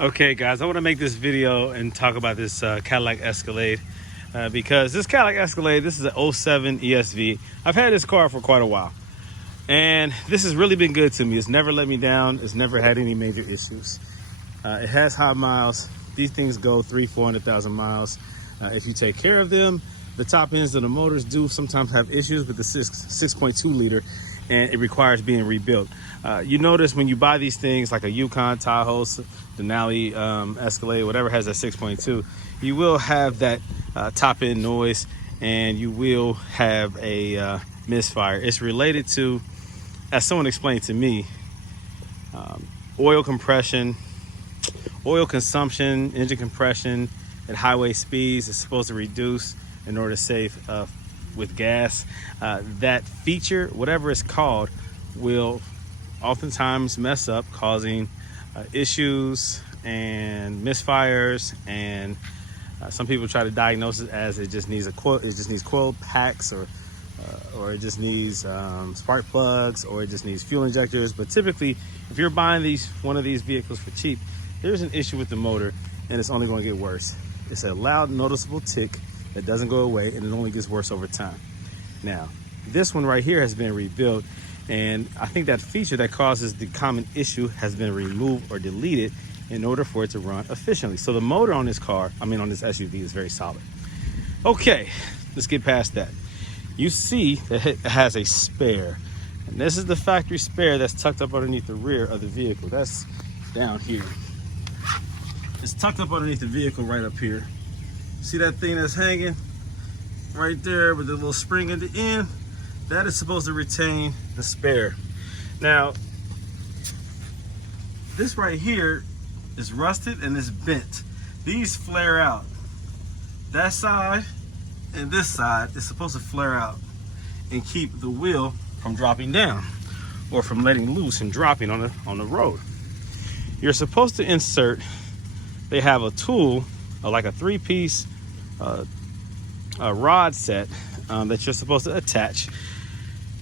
Okay guys, I want to make this video and talk about this Cadillac Escalade because this Cadillac Escalade, this is an 07 ESV. I've had this car for quite a while and this has really been good to me. It's never let me down. It's never had any major issues. It has high miles. These things go 300,000-400,000 miles if you take care of them. The top ends of the motors do sometimes have issues with the 6.2 liter, and it requires being rebuilt. You notice when you buy these things like a Yukon, Tahoe, Denali, Escalade, whatever has that 6.2, you will have that top end noise and you will have a misfire. It's related to, as someone explained to me, oil compression, oil consumption, engine compression at highway speeds is supposed to reduce in order to save with gas. That feature, whatever it's called, will oftentimes mess up, causing issues and misfires, and some people try to diagnose it as it just needs coil packs, or it just needs spark plugs, or it just needs fuel injectors. But typically, if you're buying one of these vehicles for cheap, there's an issue with the motor and it's only going to get worse. It's a loud, noticeable tick that doesn't go away, and it only gets worse over time. Now, this one right here has been rebuilt, and I think that feature that causes the common issue has been removed or deleted in order for it to run efficiently. So the motor on this car, on this SUV, is very solid. Okay, let's get past that. You see that it has a spare, and this is the factory spare that's tucked up underneath the rear of the vehicle. That's down here. It's tucked up underneath the vehicle right up here. See that thing that's hanging right there with the little spring at the end? That is supposed to retain the spare. Now, this right here is rusted and it's bent. These flare out. That side and this side is supposed to flare out and keep the wheel from dropping down or from letting loose and dropping on the road. You're supposed to insert, they have a tool, like a 3-piece rod set that you're supposed to attach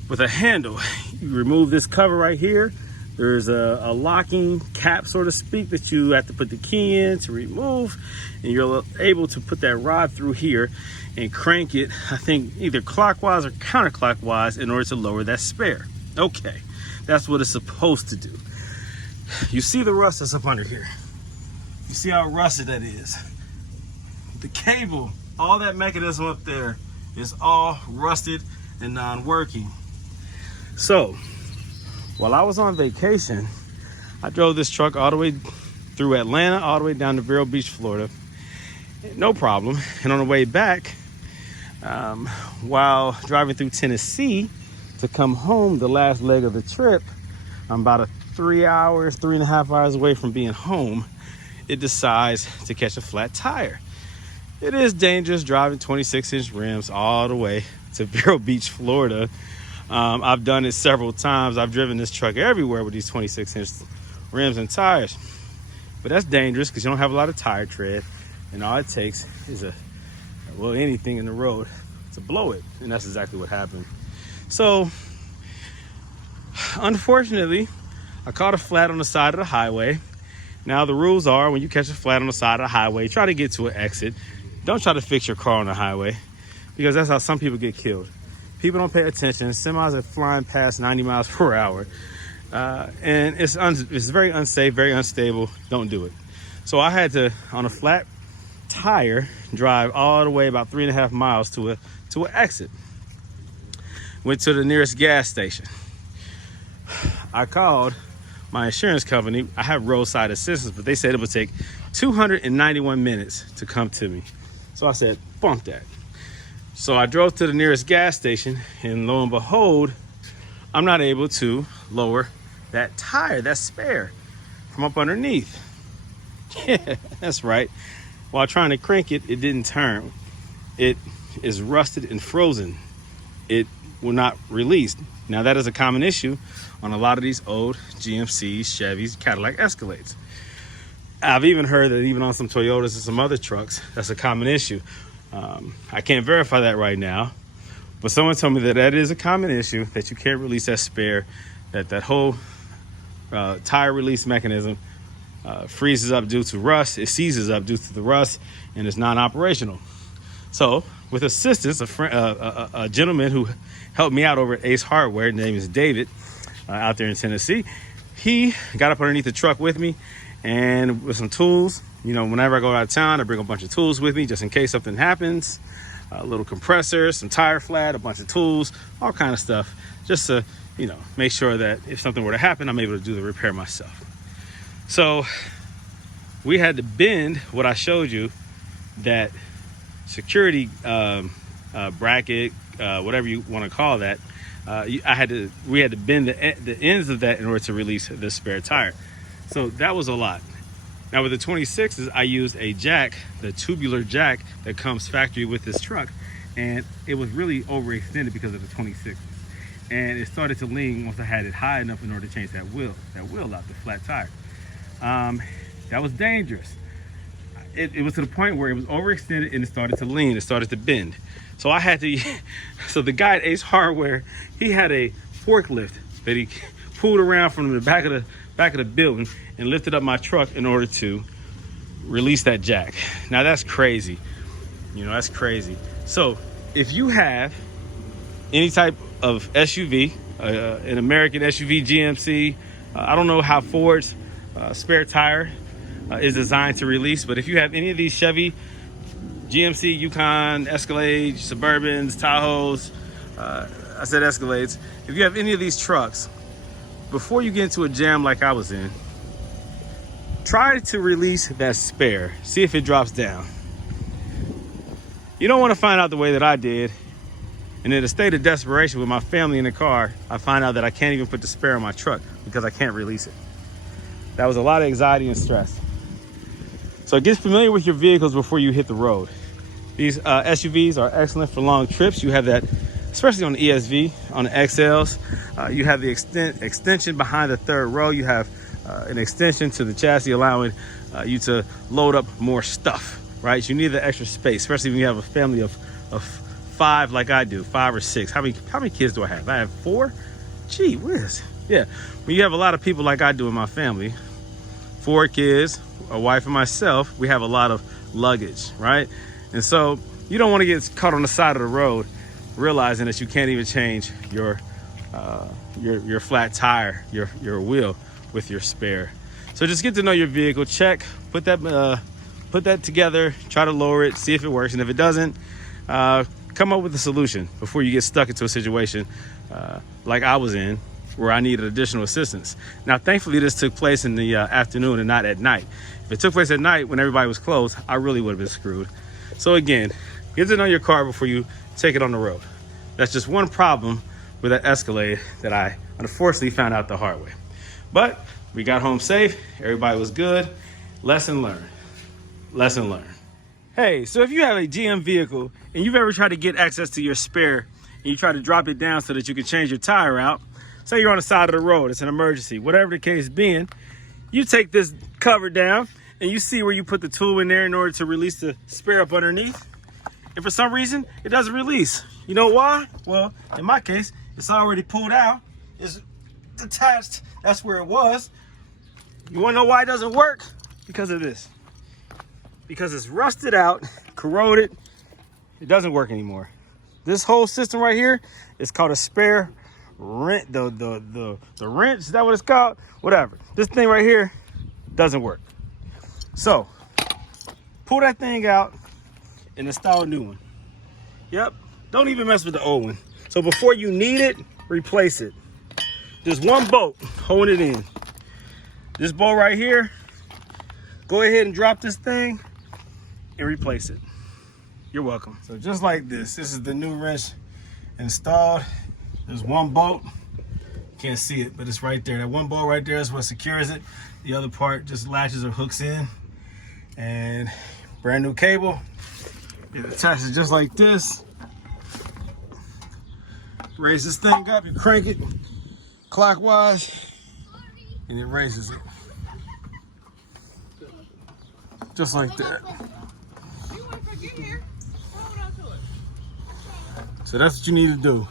with a handle. You remove this cover right here. There's a locking cap, so to speak, that you have to put the key in to remove, and you're able to put that rod through here and crank it, I think either clockwise or counterclockwise, in order to lower that spare. Okay, that's what it's supposed to do. You see the rust that's up under here. You see how rusted that is. The cable, all that mechanism up there is all rusted and non-working. So, while I was on vacation, I drove this truck all the way through Atlanta, all the way down to Vero Beach, Florida. No problem. And on the way back, while driving through Tennessee to come home, the last leg of the trip, I'm about 3.5 hours away from being home, it decides to catch a flat tire. It is dangerous driving 26-inch rims all the way to Vero Beach, Florida. I've done it several times. I've driven this truck everywhere with these 26-inch rims and tires. But that's dangerous because you don't have a lot of tire tread, and all it takes is anything in the road to blow it. And that's exactly what happened. So, unfortunately, I caught a flat on the side of the highway. Now, the rules are when you catch a flat on the side of the highway, try to get to an exit. Don't try to fix your car on the highway, because that's how some people get killed. People don't pay attention. Semis are flying past 90 miles per hour. And it's very unsafe, very unstable. Don't do it. So I had to, on a flat tire, drive all the way about 3.5 miles to an exit. Went to the nearest gas station. I called my insurance company. I have roadside assistance, but they said it would take 291 minutes to come to me. So I said, bump that. So I drove to the nearest gas station, and lo and behold, I'm not able to lower that tire, that spare, from up underneath. Yeah, that's right. While trying to crank it, it didn't turn. It is rusted and frozen. It will not release. Now, that is a common issue on a lot of these old GMCs, Chevys, Cadillac Escalades. I've even heard that even on some Toyotas and some other trucks, that's a common issue. I can't verify that right now, but someone told me that that is a common issue, that you can't release that spare, that whole tire release mechanism freezes up due to rust. It seizes up due to the rust and is non-operational. So with assistance, a gentleman who helped me out over at Ace Hardware, his name is David, out there in Tennessee, he got up underneath the truck with me and with some tools. You know, whenever I go out of town, I bring a bunch of tools with me just in case something happens. A little compressor, some tire flat, a bunch of tools, all kind of stuff, just to, you know, make sure that if something were to happen, I'm able to do the repair myself. So we had to bend what I showed you, that security bracket, whatever you want to call that. We had to bend the ends of that in order to release the spare tire. So that was a lot. Now with the 26s, I used a jack, the tubular jack that comes factory with this truck, and it was really overextended because of the 26s. And it started to lean once I had it high enough in order to change that wheel out, the flat tire. That was dangerous. It was to the point where it was overextended and it started to lean, it started to bend. So I had to, so the guy at Ace Hardware, he had a forklift that he pulled around from the back of the building and lifted up my truck in order to release that jack. Now that's crazy. You know, that's crazy. So if you have any type of SUV, an American SUV, GMC, I don't know how Ford's spare tire is designed to release, but if you have any of these Chevy, GMC, Yukon, Escalade, Suburbans, Tahoes, I said Escalades, if you have any of these trucks, before you get into a jam like I was in, try to release that spare. See if it drops down. You don't want to find out the way that I did, and in a state of desperation with my family in the car, I find out that I can't even put the spare in my truck because I can't release it. That was a lot of anxiety and stress. So get familiar with your vehicles before you hit the road. These SUVs are excellent for long trips. You have that, especially on the ESV, on the XLs. You have the extension behind the third row. You have an extension to the chassis, allowing you to load up more stuff, right? You need the extra space, especially when you have a family of 5 like I do, 5 or 6. How many kids do I have? I have 4? Gee whiz. Yeah, when you have a lot of people like I do in my family, 4 kids, a wife and myself, we have a lot of luggage, right? And so you don't want to get caught on the side of the road realizing that you can't even change your flat tire, your wheel with your spare. So just get to know your vehicle, check, put that together, try to lower it, see if it works, and if it doesn't, come up with a solution before you get stuck into a situation like I was in, where I needed additional assistance. Now, thankfully, this took place in the afternoon and not at night. If it took place at night when everybody was closed, I really would have been screwed. So again, get to know your car before you take it on the road. That's just one problem with that Escalade that I unfortunately found out the hard way. But we got home safe, everybody was good. Lesson learned. Lesson learned. Hey, so if you have a GM vehicle and you've ever tried to get access to your spare and you try to drop it down so that you can change your tire out, say you're on the side of the road, it's an emergency, whatever the case being, you take this cover down and you see where you put the tool in there in order to release the spare up underneath. And for some reason, it doesn't release. You know why? Well, in my case, it's already pulled out. It's detached. That's where it was. You wanna know why it doesn't work? Because of this. Because it's rusted out, corroded. It doesn't work anymore. This whole system right here is called a spare wrench. The wrench, is that what it's called? Whatever. This thing right here doesn't work. So pull that thing out and install a new one. Yep. Don't even mess with the old one. So before you need it, replace it. There's one bolt holding it in. This bolt right here, go ahead and drop this thing and replace it. You're welcome. So just like this is the new wrench installed. There's one bolt. Can't see it, but it's right there. That one bolt right there is what secures it. The other part just latches or hooks in. And brand new cable. It attaches just like this. Raise this thing up, you crank it clockwise, and it raises it. Just like that. So that's what you need to do.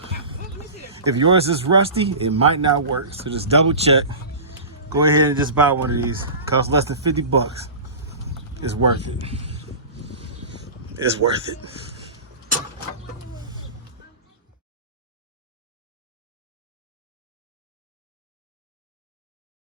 If yours is rusty, it might not work. So just double check. Go ahead and just buy one of these. Costs less than 50 bucks. It's worth it. It's worth it.